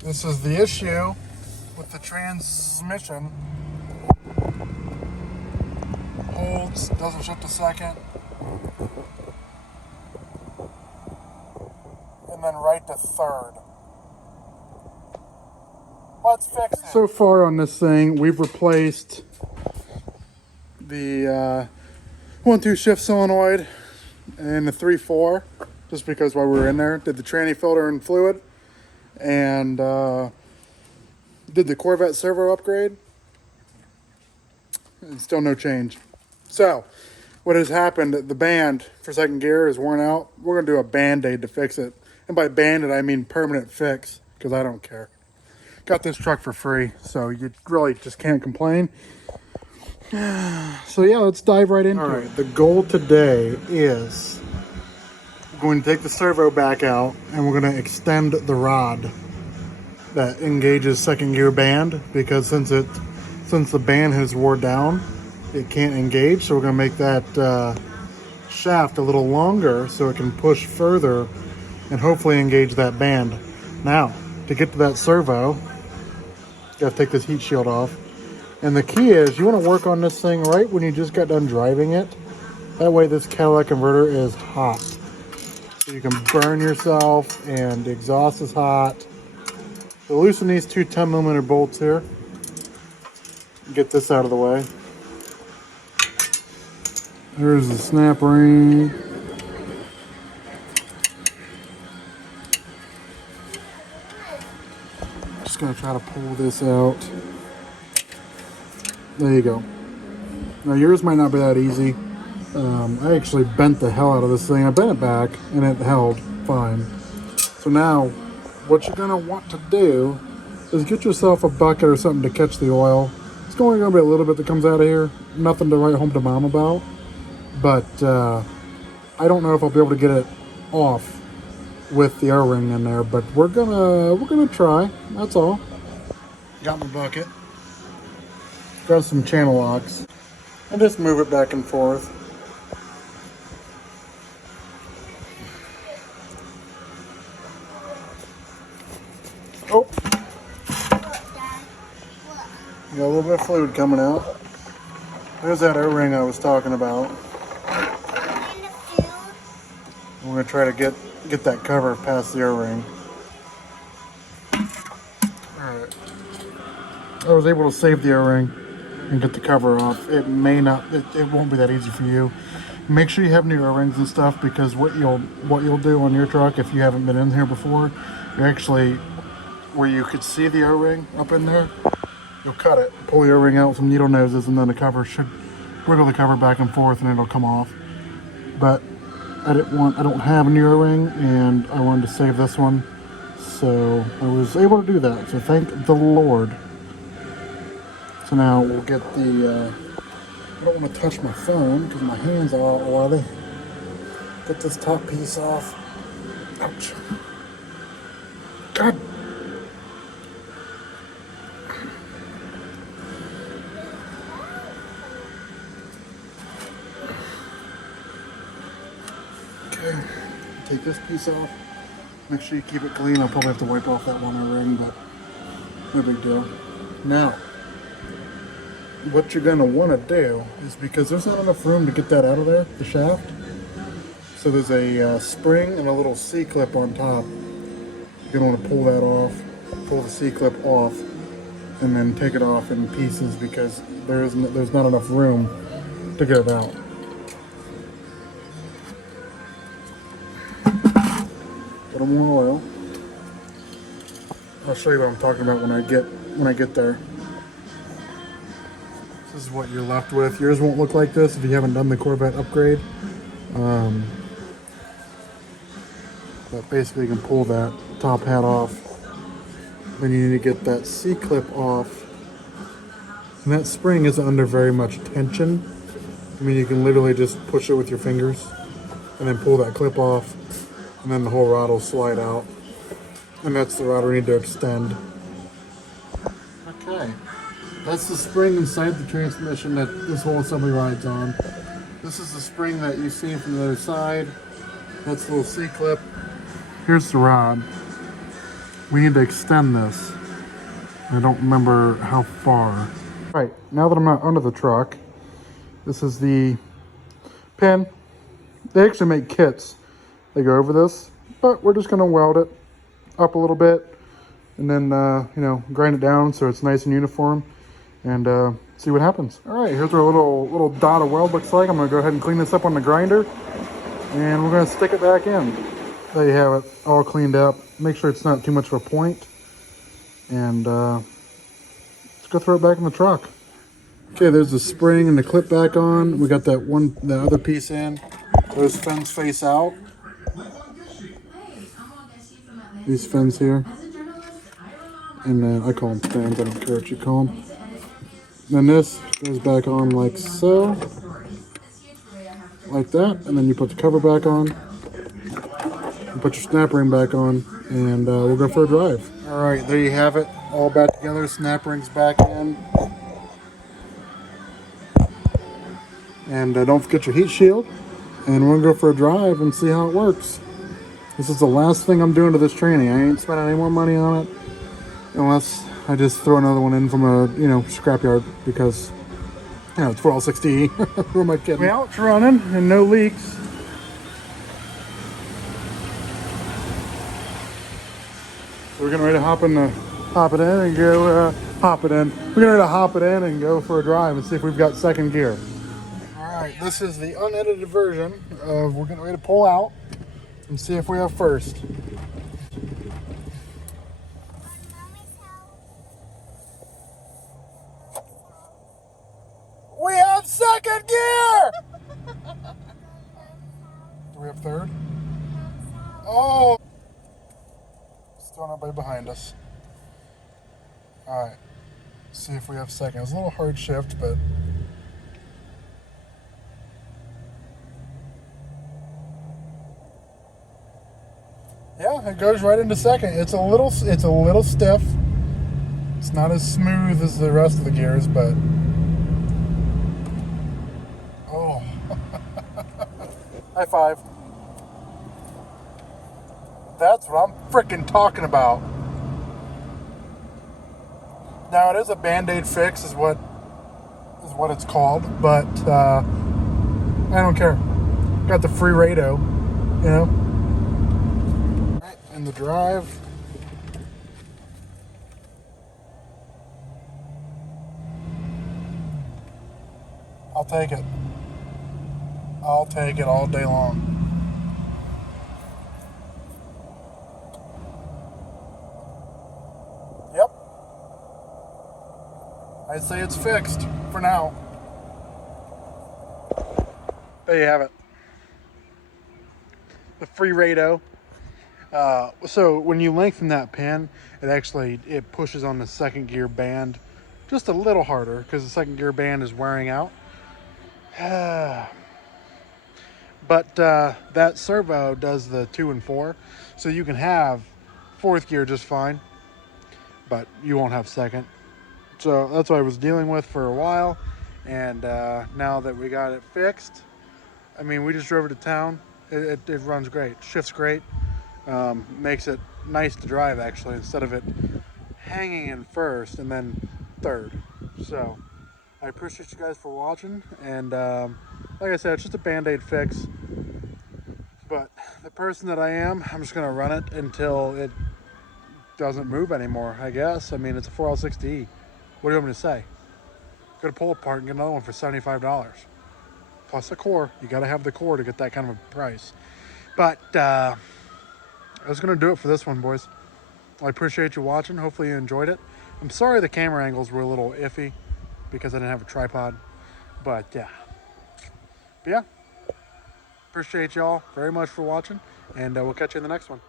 This is the issue with the transmission. Holds, doesn't shift a second. And then right to third. Let's fix it. So far on this thing, we've replaced the 1-2 shift solenoid and the 3-4, just because while we were in there, did the tranny filter and fluid, and did the Corvette servo upgrade, and still no change. So what has happened, the band for second gear is worn out. We're gonna do a band-aid to fix it, and by band-aid I mean permanent fix, because I don't care. Got this truck for free, so you really just can't complain. So yeah, let's dive right into it. All right, the goal today is we're going to take the servo back out and we're going to extend the rod that engages second gear band, because since the band has wore down, it can't engage. So we're going to make that shaft a little longer so it can push further and hopefully engage that band. Now, to get to that servo, you got to take this heat shield off. And the key is you want to work on this thing right when you just got done driving it. That way this catalytic converter is hot. So you can burn yourself, and the exhaust is hot. So loosen these two 10mm bolts here. Get this out of the way. There's the snap ring. Just gonna try to pull this out. There you go. Now yours might not be that easy. I actually bent the hell out of this thing. I bent it back and it held fine. So now what you're gonna want to do is get yourself a bucket or something to catch the oil. It's only gonna be a little bit that comes out of here. Nothing to write home to mom about. But I don't know if I'll be able to get it off with the O-ring in there, but we're gonna try. That's all. Got my bucket. Grab some channel locks and just move it back and forth. Oh, got a little bit of fluid coming out. There's that O-ring I was talking about. We're gonna try to get that cover past the O-ring. All right, I was able to save the O-ring and get the cover off. It won't be that easy for you. Make sure you have new O-rings and stuff, because what you'll do on your truck, if you haven't been in here before, you actually, where you could see the O-ring up in there, you'll cut it, pull the O-ring out from needle noses, and then the cover should wiggle the cover back and forth and it'll come off. But I don't have a new O-ring, and I wanted to save this one, so I was able to do that, so thank the Lord. So now we'll get the, I don't want to touch my phone because my hands are all oily. Get this top piece off. Ouch. God. Okay, take this piece off. Make sure you keep it clean. I'll probably have to wipe off that one O-ring, but no big deal. Now, what you're going to want to do is, because there's not enough room to get that out of there, the shaft, so there's a spring and a little C-clip on top. You're going to want to pull that off, pull the C-clip off, and then take it off in pieces, because there's not enough room to get it out. A little more oil. I'll show you what I'm talking about when I get there. This is what you're left with. Yours won't look like this if you haven't done the Corvette upgrade. But basically you can pull that top hat off. Then you need to get that C-clip off. And that spring isn't under very much tension. I mean, you can literally just push it with your fingers and then pull that clip off, and then the whole rod will slide out. And that's the rod we need to extend. Okay. That's the spring inside the transmission that this whole assembly rides on. This is the spring that you've seen from the other side. That's the little C-clip. Here's the rod. we need to extend this. I don't remember how far. All right, now that I'm not under the truck, this is the pin. They actually make kits. They go over this, but we're just gonna weld it up a little bit and then, you know, grind it down so it's nice and uniform and see what happens. All right, here's what our little dot of weld looks like. I'm gonna go ahead and clean this up on the grinder and we're gonna stick it back in. There you have it, all cleaned up. Make sure it's not too much of a point. And let's go throw it back in the truck. Okay, there's the spring and the clip back on. We got that other piece in. Those fins face out. These fins here. And I call them fins, I don't care what you call them. Then this goes back on like so. Like that. And then you put the cover back on. You put your snap ring back on. And we'll go for a drive. Alright, there you have it. All back together. Snap rings back in. And don't forget your heat shield. And we're going to go for a drive and see how it works. This is the last thing I'm doing to this training. I ain't spending any more money on it. Unless I just throw another one in from a, you know, scrapyard. Because, you know, it's for all 60. Who am I kidding? Well, it's running and no leaks. So we're getting ready to hop it in and go, hop it in. We're getting ready to hop it in and go for a drive and see if we've got second gear. Alright, this is the unedited version of we're getting ready to pull out and see if we have first. We have second gear! Do we have third? Oh! Still nobody behind us. Alright, see if we have second. It's a little hard shift, but yeah, it goes right into second. It's a little stiff. It's not as smooth as the rest of the gears, but oh, high five. That's what I'm freaking talking about. Now it is a Band-Aid fix, is what it's called, but I don't care. Got the free radio, you know. In the drive. I'll take it. I'll take it all day long. Yep. I'd say it's fixed for now. There you have it. The free radio. So when you lengthen that pin, it pushes on the second gear band just a little harder because the second gear band is wearing out. But that servo does the 2 and 4, so you can have fourth gear just fine, but you won't have second. So that's what I was dealing with for a while, and now that we got it fixed, I mean, we just drove it to town. It runs great, shifts great. Makes it nice to drive, actually, instead of it hanging in first and then third. So I appreciate you guys for watching, and like I said, it's just a Band-Aid fix, but the person that I am, I'm just gonna run it until it doesn't move anymore, I guess. I mean, it's a 4L60E. What do you want me to say? Go to pull apart and get another one for $75 plus a core. You got to have the core to get that kind of a price. But I was gonna do it for this one, boys. I appreciate you watching. Hopefully you enjoyed it. I'm sorry the camera angles were a little iffy because I didn't have a tripod, but yeah, appreciate y'all very much for watching, and we'll catch you in the next one.